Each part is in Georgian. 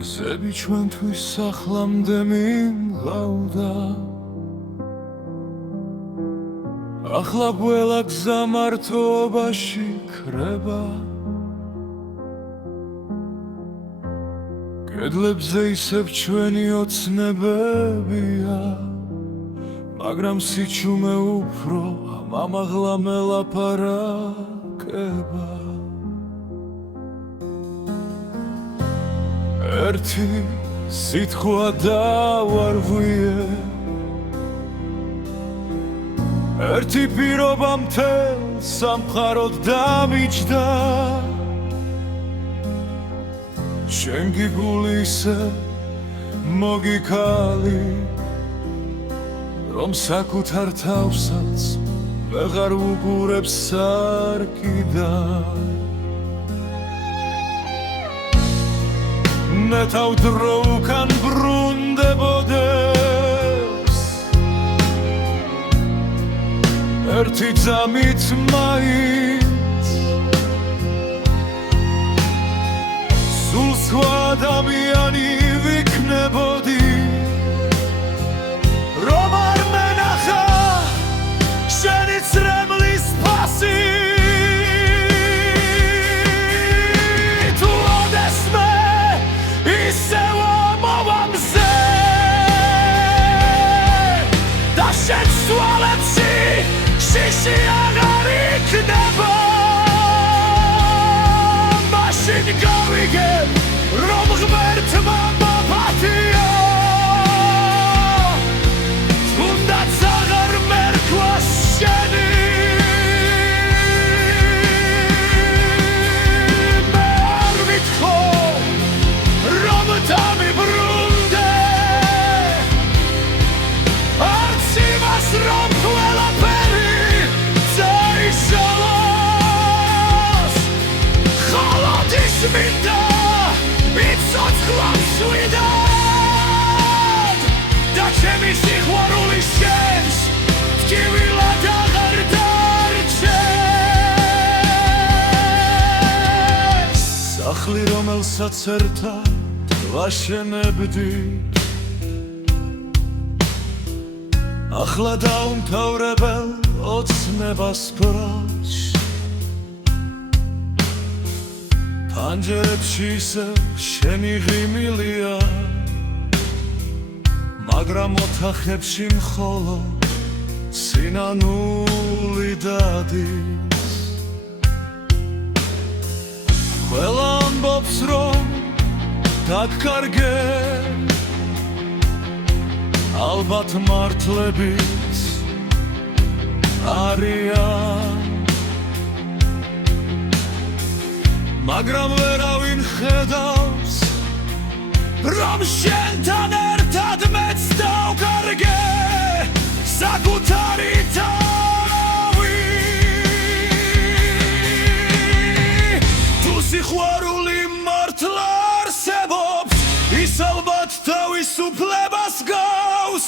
გზები ჩვენთვის ახლამდე მიმღავდა ახლა ყველა გზა მარტოობაში ქრება კედლებზე ისევ ჩვენი ოცნებებია მაგრამ სიჩუმე უფრო ამაღლა მელაპარაკება ერთი სიტყვა დავარღვიე ერთი პირობა მთელ სამყაროდ დამიჯდა შენ გიგული ისე მოგიქალი რომ საკუთარ თავსაც ვეღარ უგურებს სარკიდან ნეთავდრო უკან ბრუნდებოდეს ერთი ძამით მაინც სულ სხვა ადამიანი ვიქნებოდი რომ არ მენახა შენი წრემლის ფასი შიში აღარ იქნება მაშინ გავიგებ რომ ღმერთმა მაპატია თუნდაც აღარ მერქვა შენი მე არ ვითხოვ რომ დამიბრუნდე არც იმას რომ ყველაფერი მინდა მიცოცხლავს შვიდად და ჩემი სიყვარული შენს ტკივილად აღარ დარჩეს სახლი რომელსაც ერთად ვაშენებდი ახლა დაუმთავრებელ ოცნებას ბრალს პანჯერებში ისევ შენი ღიმილია მაგრამ ოთახებში მხოლოდ სინანული დადის ყველა ამბობს რომ დაგკარგე ალბათ მართლებით არიან მაგრამ ვერავინ ხედავს რომ შენთან ერთად მეც დავკარგე საკუთარი თავი თუ სიყვარული მართლა არსებობს ის ალბათ თავისუფლებას გავს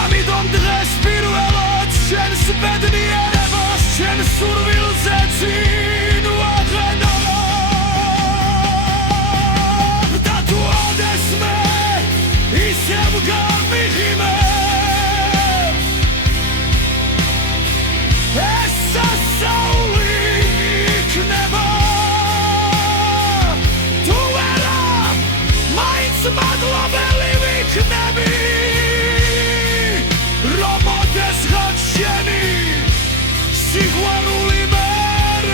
ამიტომ დღეს პირველად შენს ბედნიერებას შენ სურვილზე წინ ვაყენო სიყვარული ვერ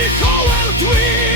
სიხოველ თვით